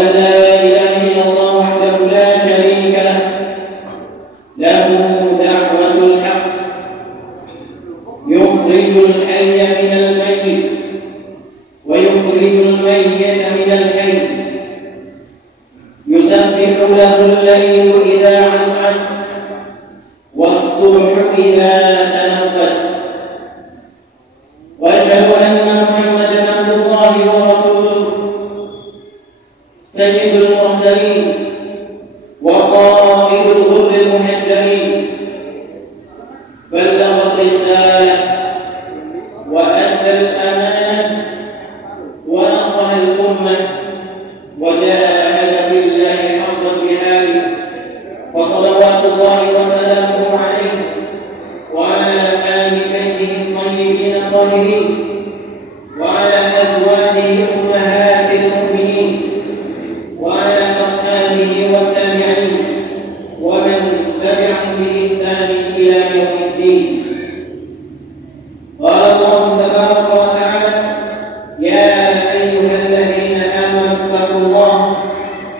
أن لا إله إلا الله وحده لا شريك له له دعوة الحق يخرج الحي من الميت ويخرج الميت من الحي يسبح له الليل إذا عسعس والصبح إذا تنفس وأشهد أن محمدا عبد الله ورسوله سيد المرسلين وقائد الغر المهجرين بلغ الرسالة وأدى الأمانة ونصح الأمة وجاهد في الله حق جهاده وصلوات الله وسلامه عليه وعلى آل بيته الطيبين الطاهرين وعلى أزواجه أمهات المؤمنين وعلى أصحابه والتابعين ومن تبعهم بإحسان إلى يوم الدين. قال الله تبارك وتعالى: يا أيها الذين آمنوا اتقوا الله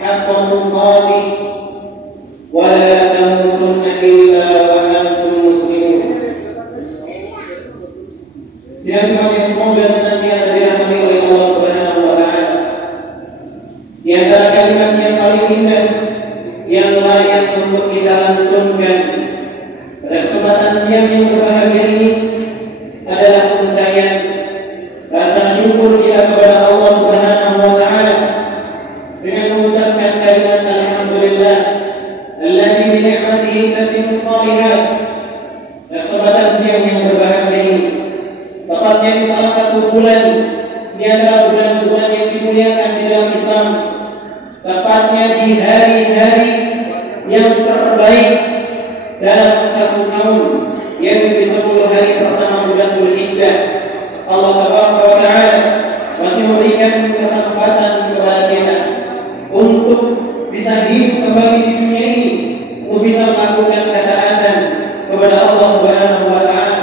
حق تقاته ولا تموتن إلا وأنتم مسلمون. Jemaat yang semoga senantiasa dirahmati oleh Allah Subhanahu wa Ta'ala. Di antara kalimat yang paling indah yang layak untuk kita lantunkan pada kesempatan siang yang berbahagia ini adalah untayan rasa syukur kita kepada Allah Subhanahu wa Ta'ala dengan mengucapkan kalimat alhamdulillah alladzi bi ni'matihi tatimmu shalihat. Pada kesempatan siang yang berbahagia ini, tepatnya di salah satu bulan di antara bulan-bulan yang dimuliakan di dalam Islam, tepatnya di hari-hari yang terbaik dalam satu tahun, yaitu di 10 hari pertama bulan Dzulhijjah, Allah Taala masih memberikan kesempatan kepada kita untuk bisa hidup kembali di dunia ini, untuk bisa melakukan ketaatan kepada Allah Subhanahu wa Ta'ala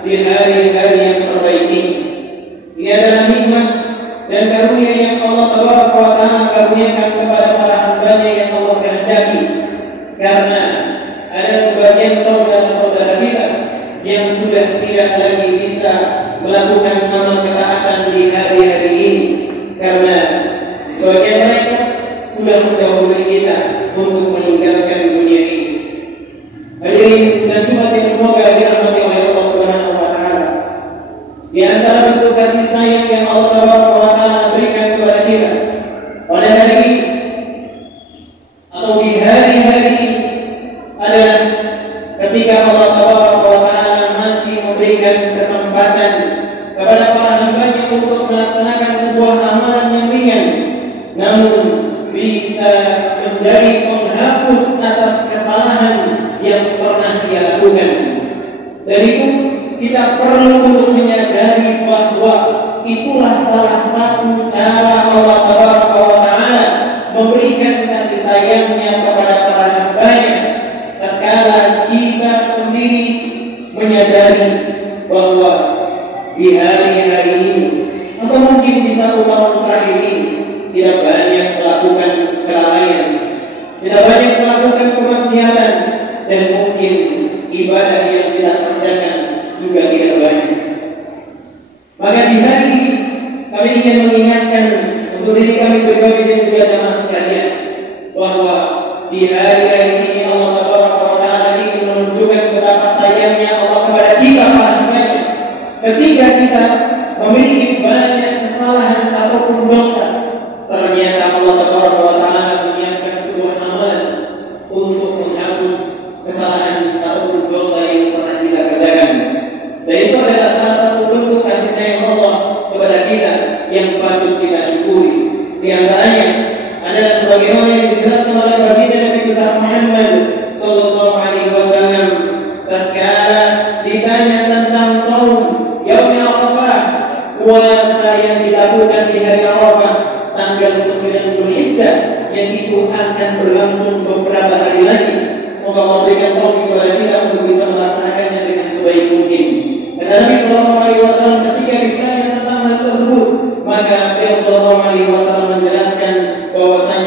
di hari-hari yang terbaik ini. Ini adalah nikmat dan karunia yang Allah Taala karuniakan kepada para hamba-Nya yang Allah kehendaki. Karena ada sebagian saudara-saudara kita yang sudah tidak lagi bisa melakukan amal ketaatan di hari-hari ini, karena sebagian mereka sudah mendahului kita untuk meninggalkan dunia ini. Hadirin sekalian yang semoga dirahmati oleh Allah Subhanahu wa Ta'ala, di antara bentuk kasih sayang yang Allah Taala berikan kepada kita pada hari ini atau di hari-hari ini adalah ketika Allah Taala masih memberikan kesempatan kepada para hamba-Nya untuk melaksanakan sebuah amalan yang ringan, namun bisa menjadi penghapus atas kesalahan yang pernah dia lakukan. Dan itu kita perlu untuk menyadari bahwa itulah salah satu cara Allah Taala memberikan kasih sayangnya kepada para hamba-Nya, tatkala kita sendiri menyadari bahwa di hari-hari ini atau mungkin di 1 tahun terakhir ini tidak banyak melakukan kelalaian, tidak banyak melakukan kemaksiatan, dan mungkin ibadah yang kita kerjakan juga tidak banyak. Maka di hari ini kami ingin mengingatkan untuk diri kami pribadi dan juga jamaah sekalian bahwa di hari-hari ini Allah Taala ingin menunjukkan betapa sayangnya Allah kepada kita para hamba-Nya. Ketika kita memiliki banyak kesalahan ataupun dosa, ternyata Allah Taala menyiapkan sebuah amalan untuk menghapus kesalahan ataupun dosa yang pernah kita kerjakan. Dan itu adalah salah satu bentuk kasih sayang Allah kepada kita yang patut kita syukuri. Di antaranya adalah sebagaimana yang dijelaskan oleh baginda Nabi besar Muhammad sallallahu alaihi wasallam tatkala ditanya tentang saum yaum Arafah, puasa yang dilakukan di hari Arafah tanggal 9 Dzulhijjah, yang itu akan berlangsung beberapa hari lagi. Semoga Allah berikan taufik kepada kita untuk bisa melaksanakannya dengan sebaik mungkin. Kata Nabi sallallahu alaihi wasallam ketika ditanya tentang hal tersebut, maka Nabi sallallahu alaihi wasallam menjelaskan bahwasanya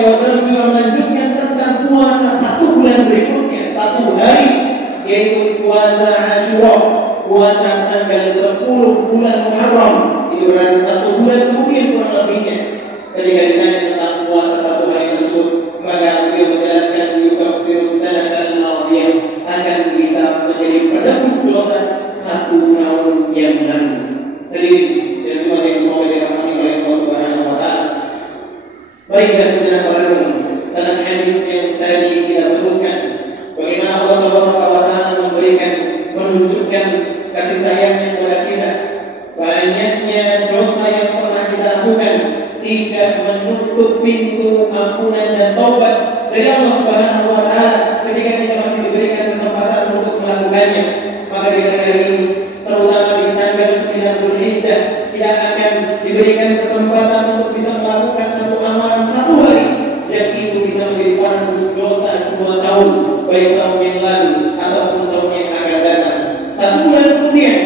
SAW juga melanjutkan tentang puasa 1 bulan berikutnya, 1 hari, yaitu puasa Asyura, puasa tanggal 10 bulan Muharram. Itu berarti 1 bulan kemudian kurang lebihnya. Ketika ditanya tentang puasa 1 hari tersebut, maka beliau menjelaskan yukafirus sanatal madiyah, akan bisa menjadi penebus dosa 1 tahun yang lalu. Jadi cuma yang semoga dirahmati oleh Allah Subhanahu wa taala. Mari kita sejenak merenung tentang hadis yang tadi kita sebutkan, bagaimana Allah Subhanahu wa taala menunjukkan kasih sayangnya kepada kita. Banyaknya dosa yang pernah kita lakukan tidak menutup pintu ampunan dan taubat dari Allah Subhanahu wa taala ketika kita masih diberikan kesempatan untuk melakukannya. Maka di hari ini, terutama di tanggal 9 Dzulhijjah, kita akan diberikan kesempatan untuk bisa melakukan satu amalan 1 hari, dan itu bisa menjadi penebus dosa 2 tahun, baik tahun yang lalu ataupun tahun yang akan datang. 1 bulan kemudian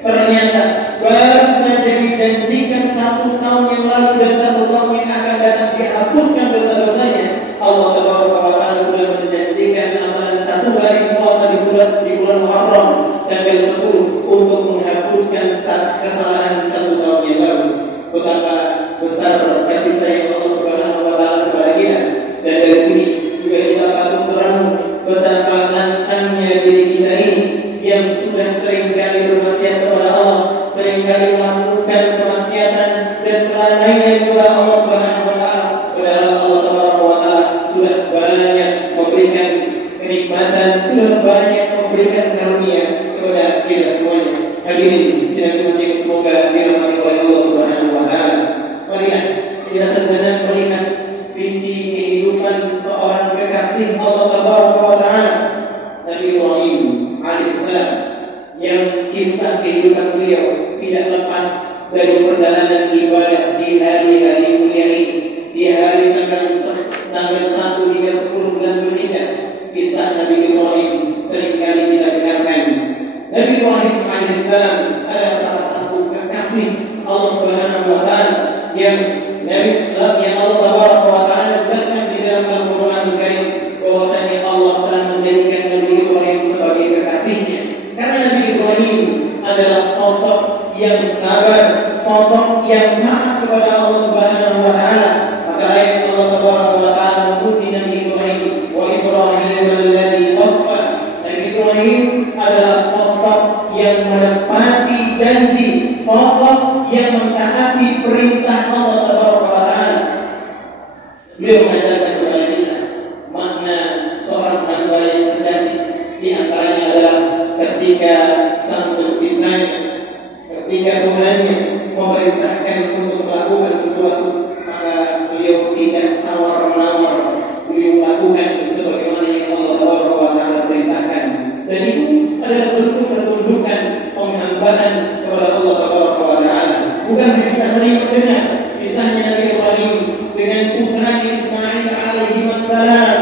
ternyata baru saja dijanjikan 1 tahun yang lalu dan 1 tahun yang akan datang dihapuskan dosa-dosanya. Allah Taala sudah menjanjikan amalan 1 hari puasa di bulan Muharram tanggal 10 untuk menghapuskan kesalahan 1 tahun yang lalu. Betapa besar kasih sayang Allah Subhanahu wa taala kepada kita. Dan dari sini juga kita patut merenung betapa lancangnya diri kita ini yang sudah sering kali bermaksiat kepada Allah, sering kali melakukan kemaksiatan dan kelalaian kepada Allah Subhanahu wa taala. Padahal Allah Subhanahu wa taala sudah banyak memberikan kenikmatan, sudah banyak memberikan karunia kepada kita semuanya. Hadirin sidang Jumat, semoga dirahmati oleh Allah Subhanahu wa taala. Marilah kita sejenak melihat sisi kehidupan seorang kekasih Allah Subhanahu wa taala, Nabi Ibrahim alaihissalam, yang kisah kehidupan beliau tidak lepas dari perjalanan ibadah di hari-hari mulia ini, di hari tanggal 1 hingga 10 bulan Dzulhijjah. Kisah Nabi Ibrahim seringkali kita dengarkan. Nabi Ibrahim alaihissalam adalah salah satu kekasih Allah Subhanahu wa taala yang Allah wa taala jelaskan di dalam Al-Qur'an Al-Karim bahwasanya Allah telah menjadikan Nabi Ibrahim sebagai kekasihnya. Karena Nabi Ibrahim adalah sosok yang sabar, sosok yang taat kepada Allah Subhanahu wa taala. Maka ayat Allah wa taala memuji Nabi Ibrahim, wa Ibrahim alladzi waffa. Nabi Ibrahim adalah sosok yang menepati janji, sosok yang mentaati perintah Allah wa taala. Beliau mengajarkan kepada kita makna seorang hamba yang sejati. Di antaranya adalah ketika Sang Penciptanya, ketika Tuhannya memerintahkan untuk melakukan sesuatu, maka beliau tidak tawar-menawar, beliau melakukan sebagaimana yang Allah wa taala perintahkan. Dan itu adalah bentuk ketundukan, penghambaan kepada Allah wa taala. Bukankah kita sering mendengar kisahnya Nabi Ibrahim dengan putranya Ismail alaihi wassalam,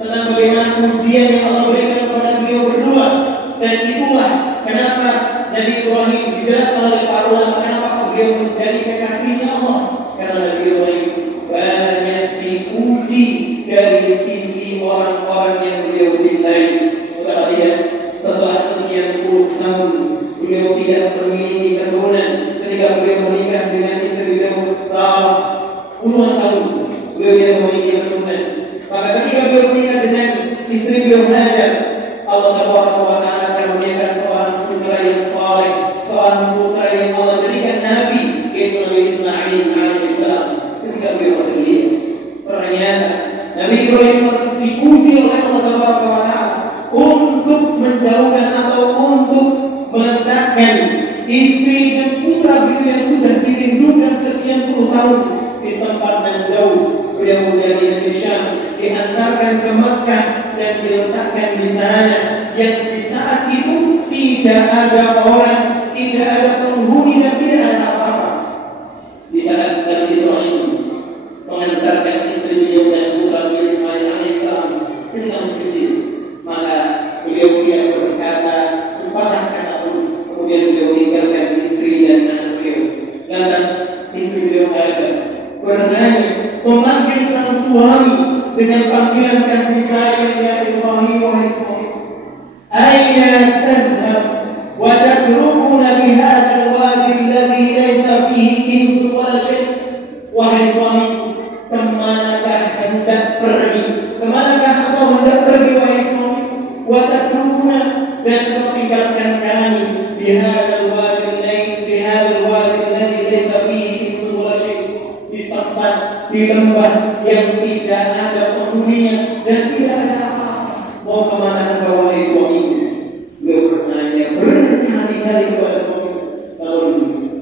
tentang bagaimana ujian yang Allah berikan kepada beliau berdua. Dan itulah kenapa Nabi Ibrahim dijelaskan oleh para ulama kenapa beliau menjadi kekasihnya Allah. Karena Nabi Ibrahim banyak diuji dari sisi orang-orang yang beliau cintai. Kita lihat setelah sekian puluh tahun beliau tidak memiliki keturunan. Ketika beliau menikah dengan istri beliau Sarah, puluhan tahun beliau tidak memiliki keturunan. Maka ketika beliau menikah dengan istri beliau Hajar, Allah wa taala karuniakan seorang putra yang saleh, seorang putra yang Allah jadikan nabi, yaitu Nabi Ismail alaihissalam. Ketika beliau masih belia, ternyata Nabi Ibrahim harus diuji oleh Allah wa taala untuk menjauhkan atau untuk meletakkan istri dan putra beliau yang sudah dirindukan sekian puluh tahun di tempat yang jauh. Beliau dari Negeri Syam diantarkan ke Makkah dan diletakkan di sana, yang di saat itu tidak ada orang, tidak ada penghuni dan tidak ada apa-apa. Di saat Nabi Ibrahim mengantarkan istri beliau dan putra beliau Ismail alaihissalam ketika masih kecil, maka beliau tidak berkata sepatah kata pun. Kemudian beliau meninggalkan istri dan anak beliau. Lantas istri beliau Hajar bertanya, memanggil sang suami dengan panggilan kasih sayang, ya Ibrahim, wahai suami, aina tadhhab wa tatrukuna bihadzal wadi alladhi laysa fihi insun wala syai'. Wahai suami, kemanakah hendak pergi? Kemanakah engkau hendak pergi, wahai suami? Wa tatrukuna, dan engkau tinggalkan kami bihadzal wadi alladhi laysa fihi insun wala syai', di tempat, di lembah yang tidak ada penghuninya dan tidak ada apa-apa. Mau kemana engkau, wahai suami? Beliau bertanya berkali-kali kepada suami, namun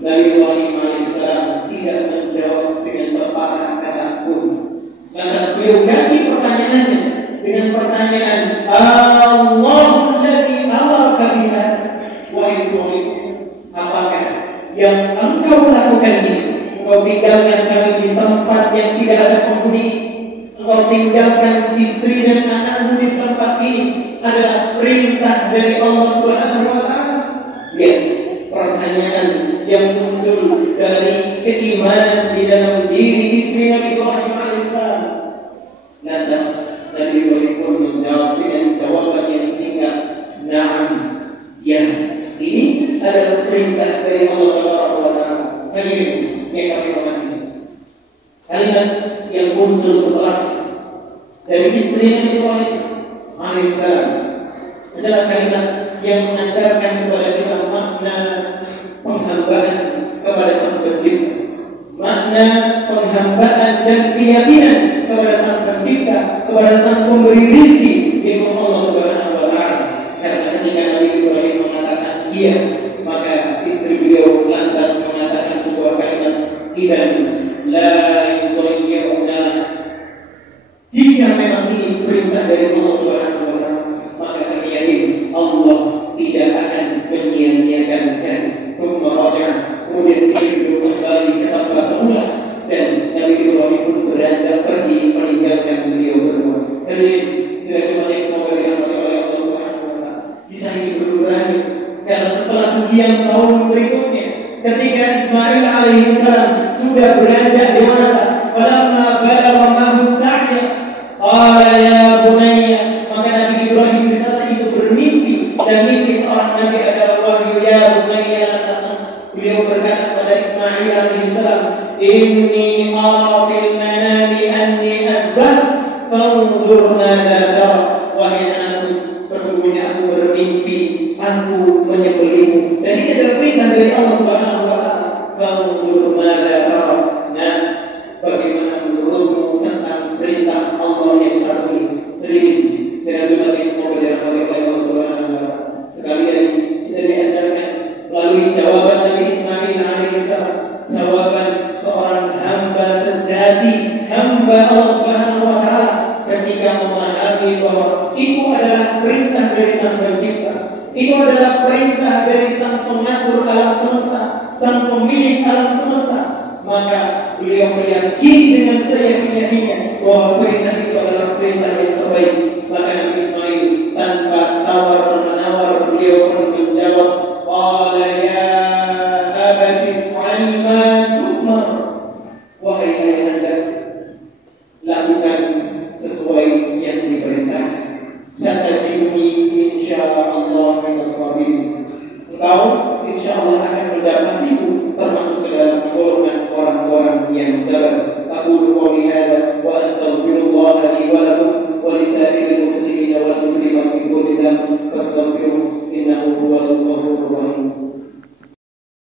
Nabi Ibrahim alaihissalam tidak menjawab dengan sepatah kata pun. Lantas beliau ganti pertanyaannya dengan pertanyaan, Allahul ladzi amarka biha. Wahai suami, apakah yang engkau lakukan ini? Engkau tinggalkan kami di tempat yang tidak ada penghuni, engkau tinggalkan istri dan anakmu di tempat ini, adalah perintah dari Allah Subhanahu wa Ta'ala. Lihat pertanyaan yang muncul dari keimanan di dalam diri istri Nabi Ibrahim alaihissalam. Lantas Nabi Ibrahim pun menjawab dengan jawaban yang singkat, na'am, ya, ini adalah perintah dari Allah Subhanahu wa Ta'ala. Hadirin yang kami hormati, kalimat yang muncul setelah dari istri Nabi Ibrahim alaihissalam adalah kalimat yang mengajarkan kepada kita makna penghambaan kepada Sang Pencipta, makna penghambaan dan keyakinan kepada Sang Pencipta, kepada Sang Pemberi rizki, yaitu Allah Subhanahu wa Ta'ala. Karena ketika Nabi Ibrahim mengatakan iya, maka istri beliau lantas mengatakan sebuah kalimat, idzan la yudayyi'una. Jika memang ini perintah dari Allah Subhanahu wa Ta'ala, maka kami yakin Allah tidak akan menyia-nyiakan kami. Kemudian istri kembali ke tempat semula dan Nabi Ibrahim pun beranjak pergi meninggalkan beliau berdua. Hadirin sidang Jumat yang semoga dirahmati oleh Allah Subhanahu wa Ta'ala. Kisah ini berulang karena setelah sekian tahun berikutnya, ketika Ismail alaihissalam sudah beranjak dewasa, falamma balagha ma'ahu sa'ya qala ya bunayya, maka Nabi Ibrahim di saat itu bermimpi, dan mimpi seorang nabi adalah wahyu. Ya bunayya, lantas beliau berkata kepada Ismail alaihissalam, inni ara fil manami anni adbah fanzur madza tara. Wahai anakku, sesungguhnya aku bermimpi aku menyembelihmu, dan ini adalah perintah dari Allah Subhanahu wa Ta'ala. Fanzur madza tara, nah bagaimana menurutmu tentang perintah Allah yang satu ini? Berikan sedang Jumat yang semoga dirahmati oleh Allah Subhanahu wa Ta'ala. Sekalian kita diajarkan melalui jawaban Nabi Ismail alaihissalam, jawaban seorang hamba sejati, hamba Allah Subhanahu wa Ta'ala, ketika memahami bahwa itu adalah perintah dari Sang Pencipta, itu adalah perintah dari Sang Pengatur alam semesta, Sang Pemilik alam semesta, maka beliau meyakini dengan seyakin-yakinnya bahwa perintah itu adalah perintah yang terbaik. Maka Nabi Ismail tanpa tawar-menawar beliau pun menjawab, qala ya abati fa'al ma tu'mar.